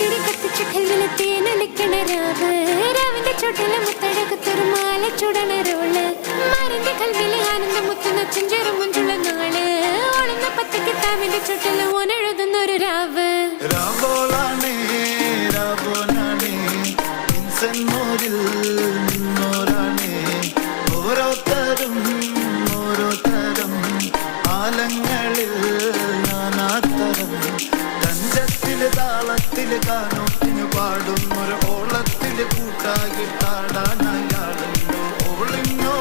പുത്തിരി കത്തിച്ച് കല്ലിലെ തേനൊലിക്കണ രാവ് രാവിന്റെ ചുട്ടിലെ മുത്തഴകത്തൊരു മാല ചുടണ റോള് മാറിന്റെ കൽവിലെ ആനന്ദം മുത്തുന്ന ചെഞ്ചേറും മുഞ്ചുള്ള നാള് ഓളുന്ന പത്തക്ക് താവിന്റെ ചുട്ടില് ഓനെഴുതുന്നൊരു രാവ് രാവോളാണേ രാവോനാണേ ഇൻസെന്നോരിൽ നിന്നോരാണേ ഓരോരുത്തരും ഓരോരുത്തരും ആലങ്ങളിൽ നാനാത്തരം തഞ്ചത്തില് താളത്തില് കാനോട്ടിന് പാടുന്നൊരു ഓളത്തില് കൂട്ടാകിട്ടാടാനയാളുണ്ടോ ഓളിന്നോ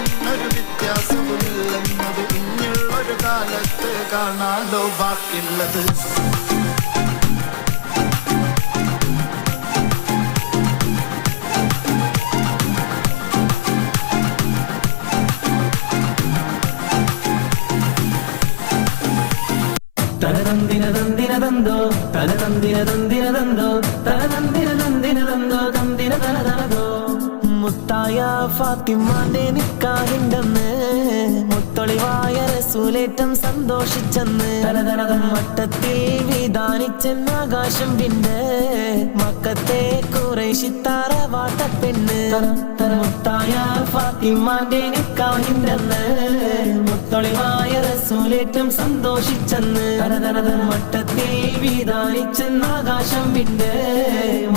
ഇന്നൊരു വ്യത്യാസവുമില്ലെന്നത് ഇനിയുള്ളൊരു കാലത്ത് കാണാലോ ബാക്കിയുള്ളത് തനതന്തിനതന്തിനതന്തോ തനതന്തിനതന്തിനതന്തോ തനതന്തിനതന്തിനതന്തോ തന്തിനതനതനതോ മുത്തായ ഫാത്തിമാന്റെ നിക്കാഹിണ്ടെന്ന് മുത്തൊളിവായ റസൂലേറ്റം സന്തോഷിച്ചെന്ന് തനതനതം വട്ടത്തിൽ വിധാനിച്ചെന്ന് ആകാശം പിന്നെ മക്കത്തെ കുറേശിത്താറ വാട്ടപ്പെണ്ണ് മുത്തായ ഫാത്തിമാന്റെ നിക്കാഹിണ്ടെന്ന് മുത്തൊളിവായ റസൂലേറ്റം സന്തോഷിച്ചെന്ന് തനതനതം വട്ടത്തിൽ വിധാനിച്ചെന്ന് ആകാശം പിന്നെ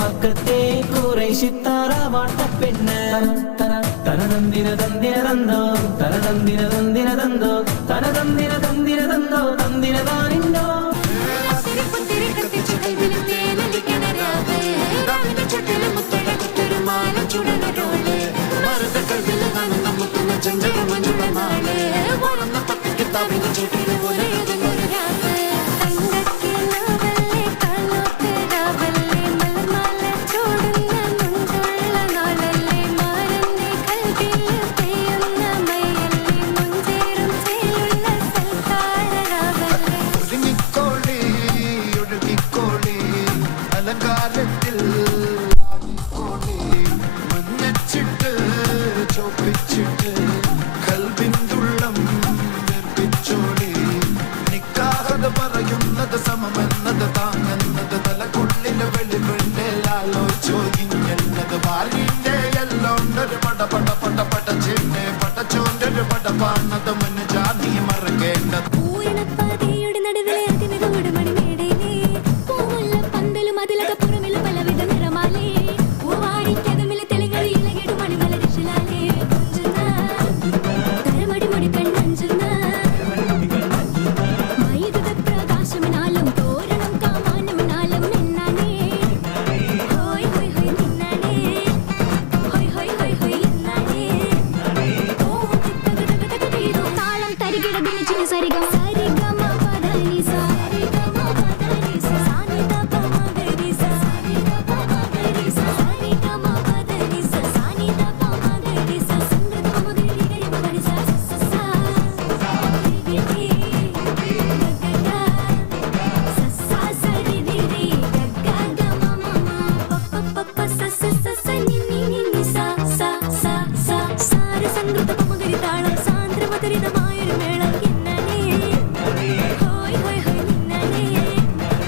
മക്കത്തെ കുറേശിത്താറ വാട്ടപ്പെണ്ണ് തനതന്തിനതന്തിനതന്തോ തനതന്തിനതന്തിനതന്തോ തനതന്തിനതന്തിനതന്തോ തന്തിനതാനിന്നോ പുത്തിരി കത്തിച്ച് കൽവിലെ തേനൊലിക്കണ രാവ് രാവിന്റെ ചുട്ടിലെ മുത്തഴകത്തൊരു മാല ചുടണ റോള് മാറിന്റെ കൽവിലെ ആനന്ദം മുത്തുന്ന ചെഞ്ചേറും മുഞ്ചുള്ള നാള് ഓളുന്ന പത്തക്ക് താവിന്റെ ചുട്ടില് ഓനെഴുതുന്നൊരു രാവ് തങ്കക്കിനാവല്ലേ കാണാത്ത രാവല്ലേ മലർമാല ചൂടുന്ന മുഞ്ചുള്ള നാളല്ലേ മാറിന്റെ കൽവില് പെയ്യുന്ന മയല്ലേ മുഞ്ചേറും ചേലുള്ള സൽക്കാര രാവല്ലേ ഒതുങ്ങിക്കോളി ഒഴുകിക്കോളി അലങ്കാരത്തിൽ ആവിക്കോളി മഞ്ഞച്ചിട്ട് ചോപ്പിച്ചിട്ട് കൽവിന്തുള്ളം നിർപ്പിച്ചോളി നിക്കാഹത് പറയുന്നത് സമമെന്നത് താങ്ങുന്നത് തലക്കുള്ളില് വെളിവിന്റെ ആലോചിഞ്ഞെന്നത് വാലിന്റെ എല്ലോണ്ടൊരു പടച്ചിട്ട് പടച്ചോണ്ടൊരു പടപ്പാണത് മുന്ന് ജാതി മറക്കേണ്ടത് പൂരണപ്പാതയുടെ നടുവിലെ അതിനൊരു മണിമേടയിലേ പൂവുള്ള പന്തലും അതിലക പുറമില് പലവിധ നിറമാലേ പൂവാടിക്കകമില് തെളിങ്ങളിൽ ഇളകിടും മണിമല രക്ഷലാലേ തരമടി മുടി പെണ്ണഞ്ചുന്ന വൈദ്യുത പ്രകാശമിനാലും തോരണം കാമാനമിനാലും നിന്നാനേ ഹോയ് ഹോയ് ഹോയ് നിന്നാനേ ഹോയ് ഹോയ് ഹോയ് ഹോയ് നിന്നാനേ താളം തരികിടതിന് ചിന്ന സരിഗം സരിഗമ പദനി സരിഗമ പദനി സാനിദ പമഗരി സരിഗ പമഗരി സരിഗമ പദനി സാനിദ പമഗരി സംഗത പമഗരി ഗരി പമഗരി സ രി ഗഗഗ സ സരി രി ഗഗഗ മമ പപ്പ സ നി സ സാര സംഗത പമഗരി താളം സാന്ദ്രമധുരിതമായൊരു മേളം കിന്നനേ ഹോയ് ഹോയ് ഹോയ് നിന്നനേ ഇന്നമ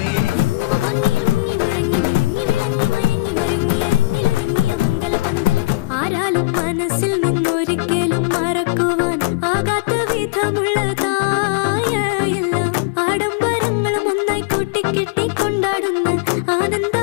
ഭംഗിയിൽ മുങ്ങി മുഴങ്ങി വിളങ്ങി വിളങ്ങി മയങ്ങി മരുങ്ങി അരങ്ങിലൊരുങ്ങിയ മംഗലപന്തൽ ആരാലും മനസ്സിൽ നിന്നൊരിക്കലും മറക്കുവാൻ ആകാത്ത വിധമുള്ളതായ എല്ലാം ആഡംബരങ്ങളും ഒന്നായി കൂട്ടിക്കെട്ടി കൊണ്ടാടുന്ന ആനന്ദ